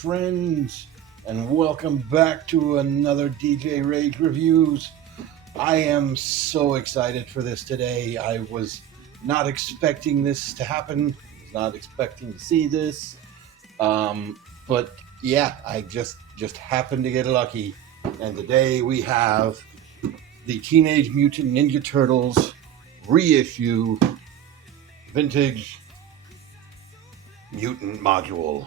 friends, and welcome back to another DJ Rage Reviews. I am so excited for this today. I was not expecting this to happen, not expecting to see this. But yeah, I just happened to get lucky. And today we have the Teenage Mutant Ninja Turtles reissue vintage mutant module.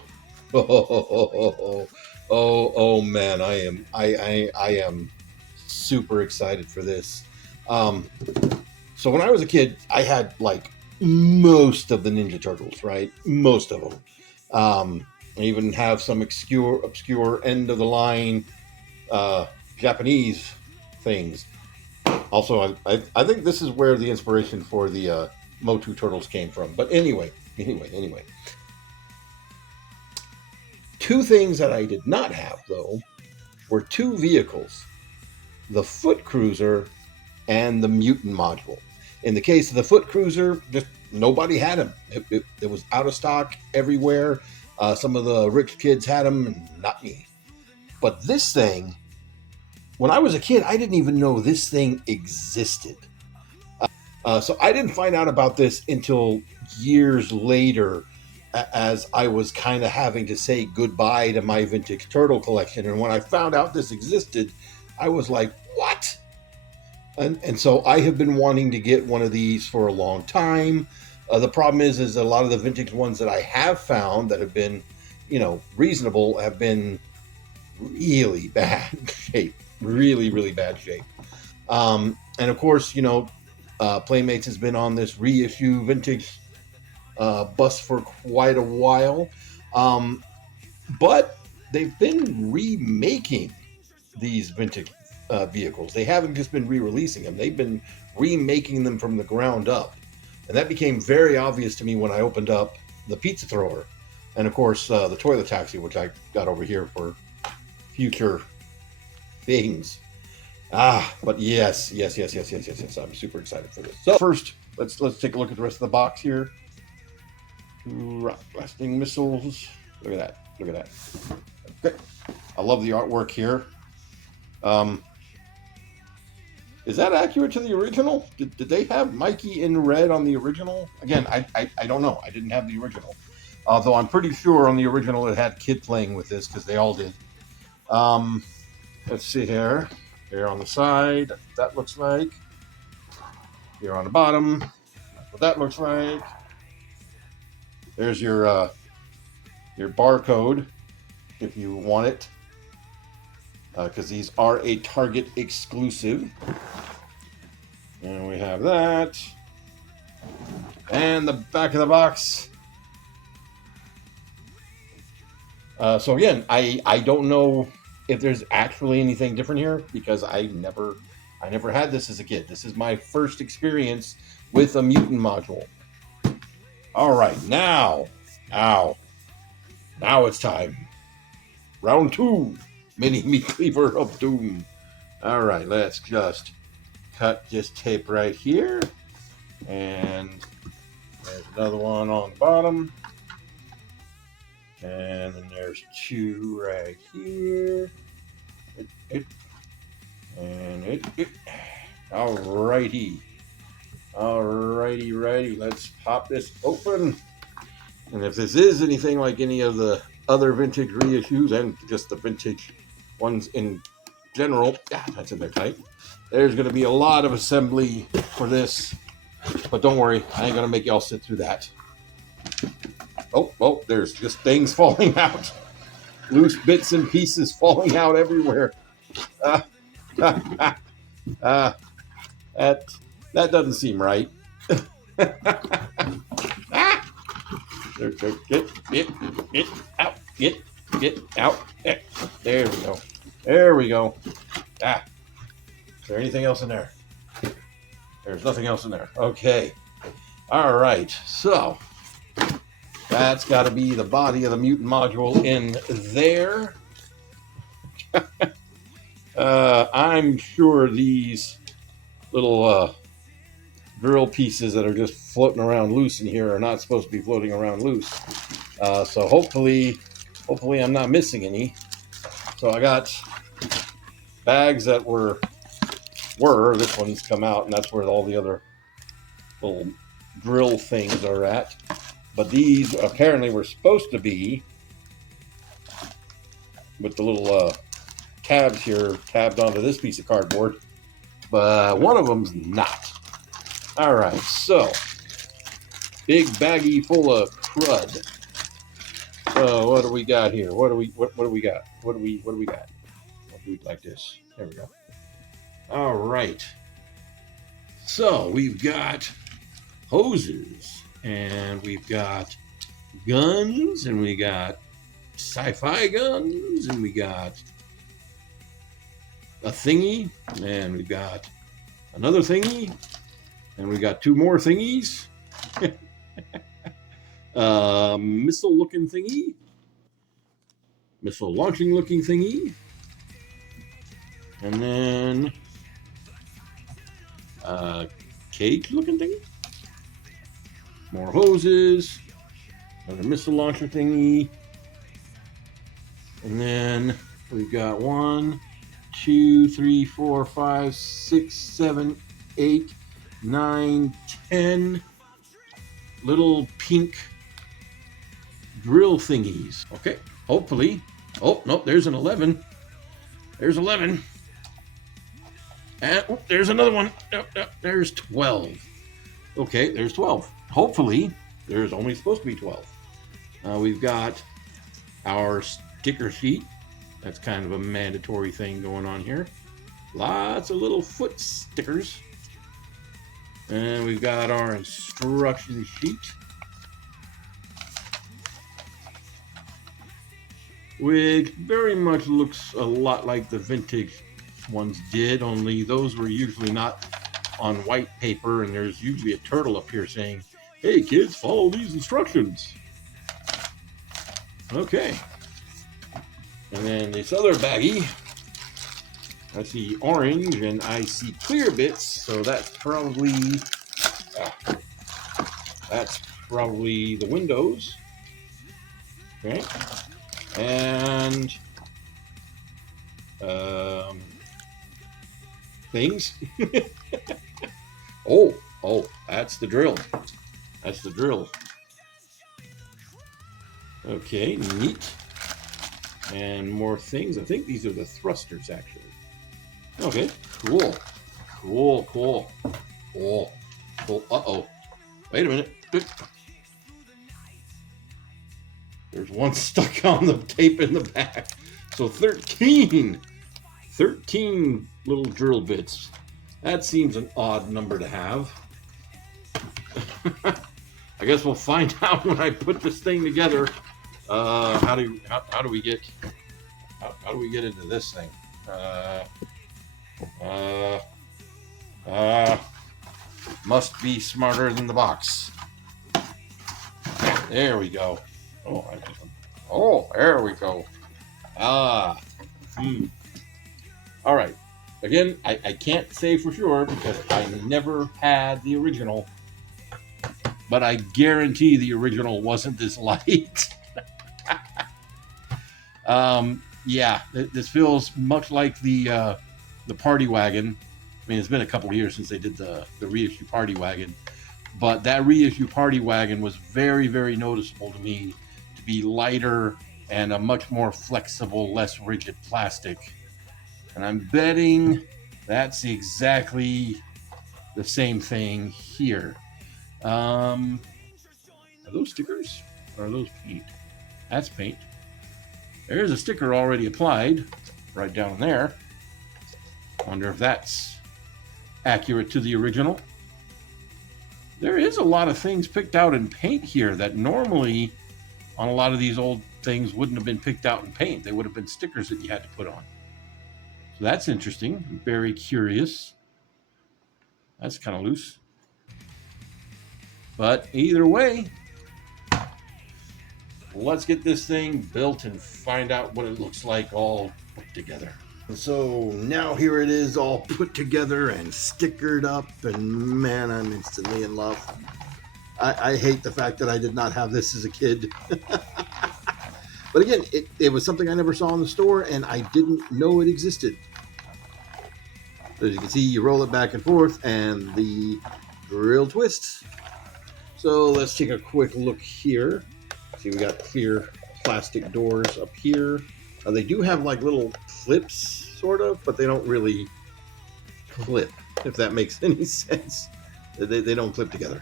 Oh man, I am super excited for this. So when I was a kid, I had like most of the Ninja Turtles, right? Most of them. I even have some obscure end of the line Japanese things. Also, I think this is where the inspiration for the Motu Turtles came from. But anyway. Two things that I did not have, though, were two vehicles, the Foot Cruiser and the Mutant module. In the case of the Foot Cruiser, just nobody had them. It was out of stock everywhere. Some of the rich kids had them, and not me. But this thing, when I was a kid, I didn't even know this thing existed. So I didn't find out about this until years later, as I was kind of having to say goodbye to my vintage turtle collection. And when I found out this existed, I was like, what? And so I have been wanting to get one of these for a long time. The problem is a lot of the vintage ones that I have found that have been, reasonable, have been really bad shape, really bad shape. And of course, Playmates has been on this reissue vintage bus for quite a while. But they've been remaking these vintage vehicles. They haven't just been re-releasing them. They've been remaking them from the ground up. And that became very obvious to me when I opened up the pizza thrower. And of course, the toilet taxi, which I got over here for future things. But yes. I'm super excited for this. So first, let's take a look at the rest of the box here. Rock blasting missiles. Look at that. Okay. I love the artwork here. Is that accurate to the original? Did they have Mikey in red on the original? Again, I don't know. I didn't have the original. Although I'm pretty sure on the original it had Kid playing with this, because they all did. Let's see here. Here on the side, that's what that looks like. Here on the bottom, that's what that looks like. There's your barcode if you want it, because these are a Target exclusive. And we have that. And the back of the box. So again, I don't know if there's actually anything different here, because I never had this as a kid. This is my first experience with a mutant module. All right, now it's time. Round 2, mini meat cleaver of doom. All right, let's just cut this tape right here, and there's another one on the bottom. And then there's 2 right here. Alrighty. Let's pop this open. And if this is anything like any of the other vintage reissues, and just the vintage ones in general, that's in there tight. There's going to be a lot of assembly for this. But don't worry, I ain't going to make y'all sit through that. Oh, there's just things falling out. Loose bits and pieces falling out everywhere. That doesn't seem right. Get out. Get out. There we go. Is there anything else in there? There's nothing else in there. Okay. All right. So that's got to be the body of the mutant module in there. I'm sure these little drill pieces that are just floating around loose in here are not supposed to be floating around loose. So hopefully Hopefully I'm not missing any. So I got bags that were this one's come out, and that's where all the other little drill things are at. But these apparently were supposed to be with the little tabs here tabbed onto this piece of cardboard, but one of them's not. All right, so big baggie full of crud. So what do we got here? What do we got? What do we got? What do we like this? There we go. All right. So we've got hoses, and we've got guns, and we got sci-fi guns, and we got a thingy, and we've got another thingy, and we got two more thingies. Missile looking thingy, missile launching looking thingy, and then cage looking thingy, more hoses, another missile launcher thingy, and then we've got 1, 2, 3, 4, 5, 6, 7, 8, 9, 10 little pink drill thingies. Okay, hopefully. Oh, no, there's an 11. There's 11. And there's another one. There's 12. Okay, there's 12. Hopefully, there's only supposed to be 12. We've got our sticker sheet. That's kind of a mandatory thing going on here. Lots of little foot stickers. And we've got our instruction sheet, which very much looks a lot like the vintage ones did, only those were usually not on white paper, and there's usually a turtle up here saying, "Hey kids, follow these instructions." Okay. And then this other baggie, I see orange and I see clear bits, so that's probably the windows. Okay. And things. oh, that's the drill. That's the drill. Okay, neat. And more things. I think these are the thrusters, actually. Okay, cool. Uh-oh. Wait a minute. There's one stuck on the tape in the back. So 13 little drill bits. That seems an odd number to have. I guess we'll find out when I put this thing together. How do we get into this thing? Must be smarter than the box. There we go. There we go. All right. Again, I can't say for sure because I never had the original, but I guarantee the original wasn't this light. Yeah, this feels much like the Party Wagon. I mean, it's been a couple of years since they did the reissue Party Wagon, but that reissue Party Wagon was very, very noticeable to me to be lighter and a much more flexible, less rigid plastic. And I'm betting that's exactly the same thing here. Are those stickers or are those paint? That's paint. There's a sticker already applied right down there. Wonder if that's accurate to the original. There is a lot of things picked out in paint here that normally on a lot of these old things wouldn't have been picked out in paint. They would have been stickers that you had to put on. So that's interesting. I'm very curious. That's kind of loose. But either way, let's get this thing built and find out what it looks like all put together. So now here it is all put together and stickered up, and man, I'm instantly in love. I hate the fact that I did not have this as a kid. But again, it was something I never saw in the store, and I didn't know it existed. So as you can see, you roll it back and forth, and the drill twists. So let's take a quick look here. See, we got clear plastic doors up here. They do have like little clips, sort of, but they don't really clip, if that makes any sense. They don't clip together.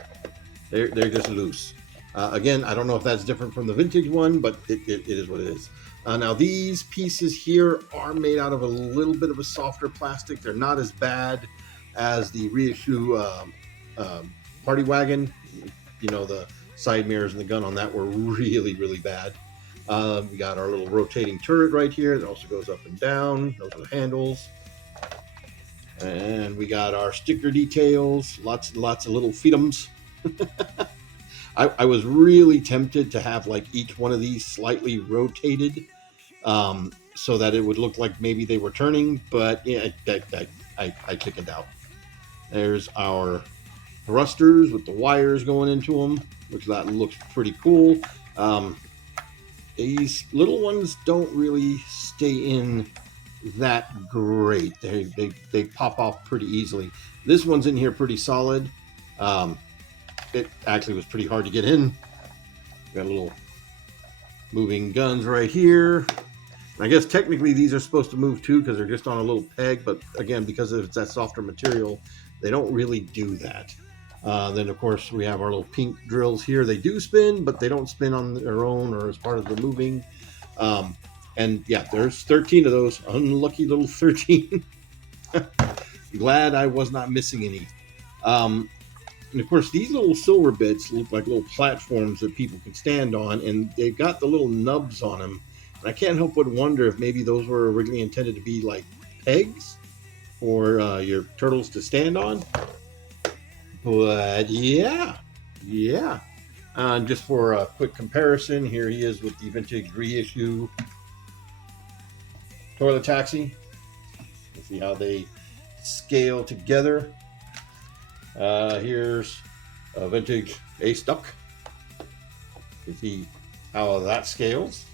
They're just loose. Again, I don't know if that's different from the vintage one, but it is what it is. Now these pieces here are made out of a little bit of a softer plastic. They're not as bad as the Reissue party wagon. You know, the side mirrors and the gun on that were really, really bad. We got our little rotating turret right here that also goes up and down. Those are the handles. And we got our sticker details, lots and lots of little feetums. I was really tempted to have like each one of these slightly rotated so that it would look like maybe they were turning, but yeah, I chickened out. There's our thrusters with the wires going into them, which that looks pretty cool. These little ones don't really stay in that great. They pop off pretty easily. This one's in here pretty solid. It actually was pretty hard to get in. Got little moving guns right here. I guess technically these are supposed to move too because they're just on a little peg, but again, because it's that softer material, they don't really do that. Then of course we have our little pink drills here. They do spin, but they don't spin on their own or as part of the moving. And yeah, there's 13 of those. Unlucky little 13. Glad I was not missing any. And of course, these little silver bits look like little platforms that people can stand on, and they've got the little nubs on them. And I can't help but wonder if maybe those were originally intended to be like pegs for your turtles to stand on. But yeah. Just for a quick comparison, here he is with the vintage reissue toilet taxi. Let's see how they scale together. Here's a vintage Ace Duck. You can see how that scales.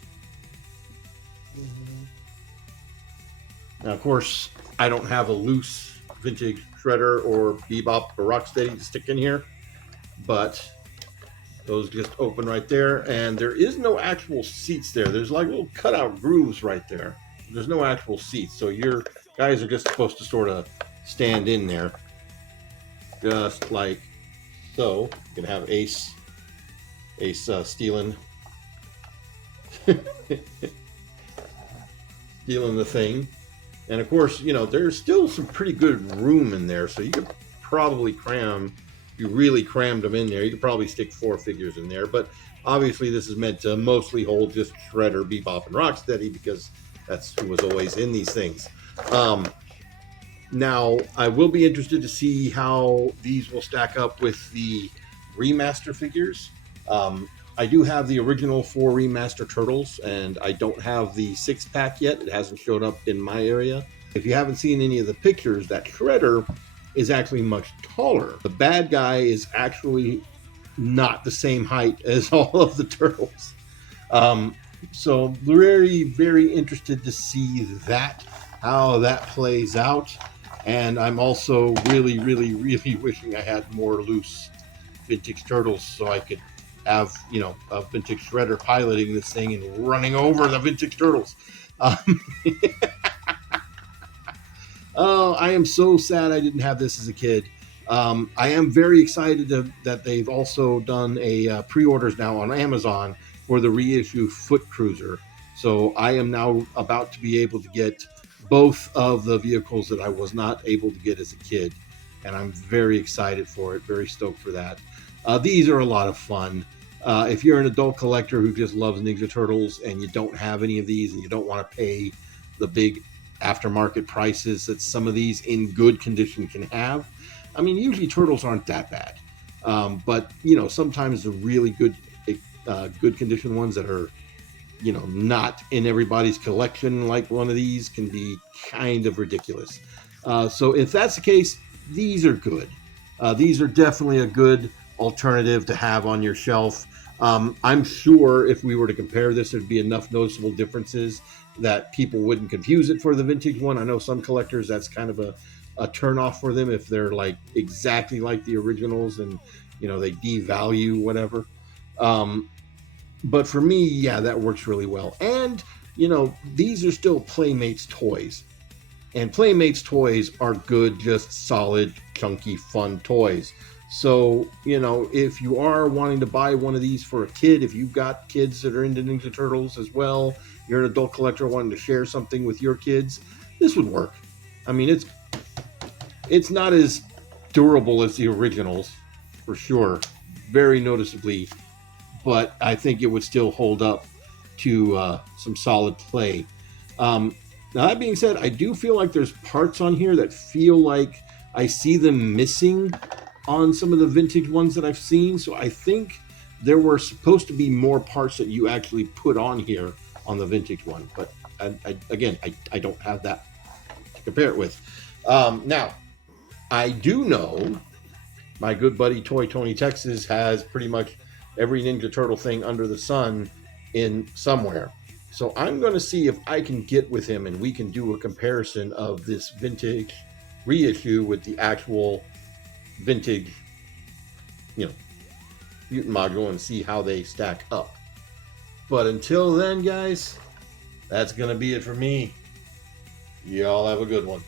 Now, of course, I don't have a loose vintage Shredder or Bebop or Rocksteady to stick in here, but those just open right there, and there is no actual seats there. There's like little cutout grooves right there. There's no actual seats, so your guys are just supposed to sort of stand in there, just like so. You can have Ace stealing the thing. And of course, you know, there's still some pretty good room in there, so you could probably cram, if you really crammed them in there, you could probably stick 4 figures in there. But obviously this is meant to mostly hold just Shredder, Bebop, and Rocksteady, because that's who was always in these things. Now, I will be interested to see how these will stack up with the remaster figures. I do have the original 4 remaster Turtles, and I don't have the 6-pack yet. It hasn't showed up in my area. If you haven't seen any of the pictures, that Shredder is actually much taller. The bad guy is actually not the same height as all of the Turtles. So very, very interested to see that, how that plays out. And I'm also really, really, really wishing I had more loose vintage Turtles so I could have, you know, a vintage Shredder piloting this thing and running over the vintage Turtles. Oh, I am so sad I didn't have this as a kid. I am very excited that they've also done a pre-orders now on Amazon for the reissue Foot Cruiser. So I am now about to be able to get both of the vehicles that I was not able to get as a kid. And I'm very excited for it, very stoked for that. These are a lot of fun. If you're an adult collector who just loves Ninja Turtles and you don't have any of these and you don't want to pay the big aftermarket prices that some of these in good condition can have, I mean, usually Turtles aren't that bad. But, you know, sometimes the really good condition ones that are, you know, not in everybody's collection like one of these can be kind of ridiculous. So if that's the case, these are good. These are definitely a good alternative to have on your shelf I'm sure if we were to compare this, there'd be enough noticeable differences that people wouldn't confuse it for the vintage one. I know some collectors, that's kind of a turnoff for them if they're like exactly like the originals and, you know, they devalue whatever. Um, but for me, yeah, that works really well. And, you know, these are still Playmates toys. And Playmates toys are good, just solid, chunky, fun toys. So, you know, if you are wanting to buy one of these for a kid, if you've got kids that are into Ninja Turtles as well, you're an adult collector wanting to share something with your kids, this would work. I mean, it's not as durable as the originals, for sure, very noticeably, but I think it would still hold up to some solid play. Now, that being said, I do feel like there's parts on here that feel like I see them missing on some of the vintage ones that I've seen. So I think there were supposed to be more parts that you actually put on here on the vintage one. But I don't have that to compare it with. Now, I do know my good buddy Toy Tony Texas has pretty much every Ninja Turtle thing under the sun in somewhere. So I'm going to see if I can get with him and we can do a comparison of this vintage reissue with the actual vintage, you know, Mutant module and see how they stack up. But until then, guys, that's going to be it for me. Y'all have a good one.